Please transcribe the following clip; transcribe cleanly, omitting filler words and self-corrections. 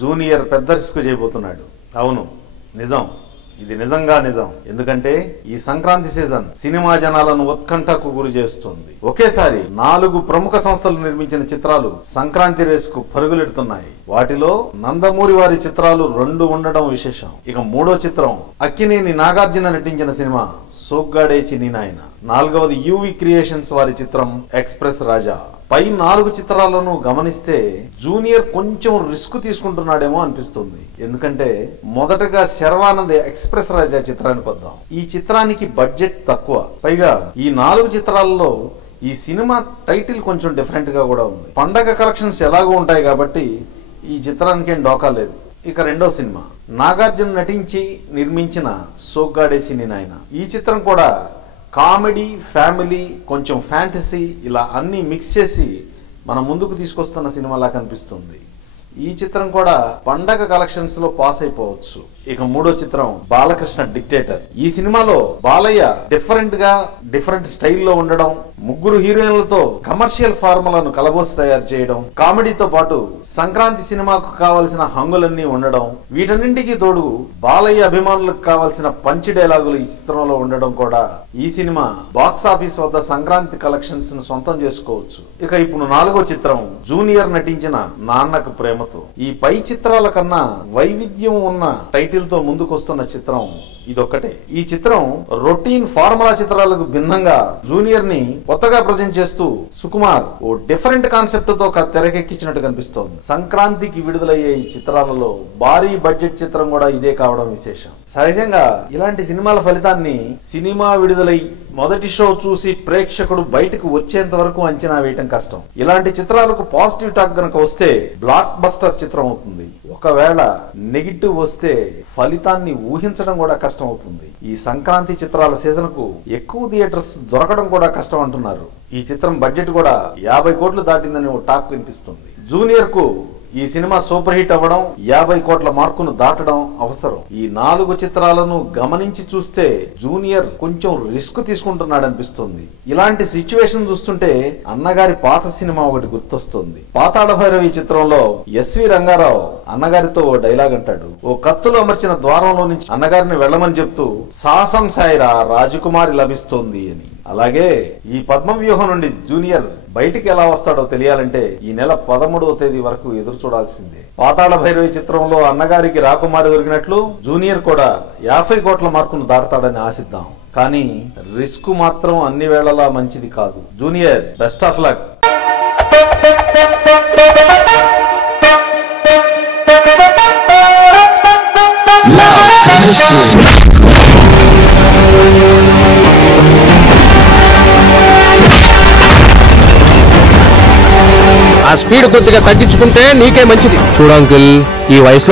Junior పెద్ద risk చేయబోతున్నాడు. అవును, నిజం, ఇది నిజంగా నిజం. ఎందుకంటే ఈ సంక్రాంతి సీజన్ సినిమా జనాలను ఉత్కంఠకు గురి చేస్తుంది. ఒకేసారి 4 ప్రముఖ సంస్థలు నిర్మించిన చిత్రాలు సంక్రాంతి రేస్ కు పరుగులెడుతున్నాయి. వాటిలో నందమూరి వారి చిత్రాలు 2 ఉండడం విశేషం. ఇక 3వ చిత్రం అక్కినేని నాగార్జున నటించిన సినిమా సోగ్గాడే చిన్ని నాయన. 4వది యువి క్రియేషన్స్ వారి చిత్రం ఎక్స్ప్రెస్ రాజా. పై 4 చిత్రాలను గమనిస్తే జూనియర్ కొంచెం రిస్క్ తీసుకుంటున్నాడేమో అనిపిస్తుంది. ఎందుకంటే మొదటగా శర్వానంద్ ఎక్స్ప్రెస్ రాజా చిత్రానికి వద్దాం. ఈ చిత్రానికి బడ్జెట్ తక్కువ. పైగా ఈ 4 చిత్రాలలో ఈ సినిమా టైటిల్ కొంచెం డిఫరెంట్ గా కూడా ఉంది. పండగ కలెక్షన్స్ ఎలాగో ఉంటాయి కాబట్టి ఈ చిత్రానికి ఏం డోకా లేదు. ఇక 2వ సినిమా నాగార్జున నటించి నిర్మించిన సోగ్గాడే చిన్ని నాయన. ఈ చిత్రం కూడా కామెడీ, ఫ్యామిలీ, కొంచెం ఫ్యాంటసీ ఇలా అన్ని మిక్స్ చేసి మన ముందుకు తీసుకొస్తున్న సినిమాలా కనిపిస్తుంది. ఈ చిత్రం కూడా పండగ కలెక్షన్స్ లో పాస్ అయిపోవచ్చు. ఇక 3వ చిత్రం బాలకృష్ణ డిక్టేటర్. ఈ సినిమాలో బాలయ్య డిఫరెంట్ స్టైల్లో ఉండడం, 3 హీరోయిన్లతో కమర్షియల్ ఫార్ములాను కలబోసి తయారు చేయడం, కామెడీతో పాటు సంక్రాంతి సినిమాకు కావాల్సిన హంగులన్నీ ఉండడం, వీటన్నింటికి తోడు బాలయ్య అభిమానులకు కావాల్సిన పంచి డైలాగులు ఈ చిత్రంలో ఉండడం కూడా ఈ సినిమా బాక్స్ ఆఫీస్ వద్ద సంక్రాంతి కలెక్షన్స్ ను సొంతం చేసుకోవచ్చు. ఇక ఇప్పుడు 4వ చిత్రం జూనియర్ నటించిన నాన్నకు ప్రేమతో. ఈ పై చిత్రాల కన్నా వైవిధ్యం ఉన్న టైటిల్ తో ముందుకొస్తున్న చిత్రం ఇదొక్కటే. ఈ చిత్రం రొటీన్ ఫార్ములా చిత్రాలకు భిన్నంగా జూనియర్ ని కొత్తగా ప్రజెంట్ చేస్తూ సుకుమార్ ఓ డిఫరెంట్ కాన్సెప్ట్ తో తెరకెక్కించినట్టు కనిపిస్తోంది. సంక్రాంతికి విడుదలయ్యే ఈ చిత్రాలలో భారీ బడ్జెట్ చిత్రం కూడా ఇదే కావడం విశేషం. సహజంగా ఇలాంటి సినిమాల ఫలితాన్ని సినిమా విడుదలై మొదటి షో చూసి ప్రేక్షకుడు బయటకు వచ్చేంత వరకు అంచనా వేయటం కష్టం. ఇలాంటి చిత్రాలకు పాజిటివ్ టాక్ గనక వస్తే బ్లాక్ బస్టర్ చిత్రం అవుతుంది. ఒకవేళ నెగిటివ్ వస్తే ఫలితాన్ని ఊహించడం కూడా కష్టం అవుతుంది. ఈ సంక్రాంతి చిత్రాల సీజన్ కు ఎక్కువ థియేటర్స్ దొరకడం కూడా కష్టం అంటున్నారు. ఈ చిత్రం బడ్జెట్ కూడా 50 కోట్లు దాటిందని ఓ టాక్ వినిపిస్తుంది. జూనియర్ కు ఈ సినిమా సూపర్ హిట్ అవ్వడం, 50 కోట్ల మార్కును దాటడం అవసరం. ఈ 4 చిత్రాలను గమనించి చూస్తే జూనియర్ కొంచెం రిస్క్ తీసుకుంటున్నాడు అనిపిస్తుంది. ఇలాంటి సిచ్యువేషన్ చూస్తుంటే అన్నగారి పాత సినిమా ఒకటి గుర్తొస్తుంది. పాతాళ భైరవి చిత్రంలో ఎస్వి రంగారావు అన్నగారితో ఓ డైలాగ్ అంటాడు. ఓ కత్తులు అమర్చిన ద్వారంలో నుంచి అన్నగారిని వెళ్ళమని చెప్తూ సాహసం సాయిరా రాజకుమారి లభిస్తోంది అని. అలాగే ఈ పద్మవ్యూహం నుండి జూనియర్ బయటికి ఎలా వస్తాడో తెలియాలంటే ఈ నెల 13వ తేదీ వరకు ఎదురు చూడాల్సిందే. పాతాళ భైరవి చిత్రంలో అన్నగారికి రాకుమారి దొరికినట్లు జూనియర్ కూడా 50 కోట్ల మార్కును దాటతాడని ఆశిద్దాం. కానీ రిస్క్ మాత్రం అన్ని వేళలా మంచిది కాదు. Junior, best of luck. ఆ స్పీడ్ కొద్దిగా తగ్గించుకుంటే నీకే మంచిది. చూడు అంకుల్, ఈ వయసులో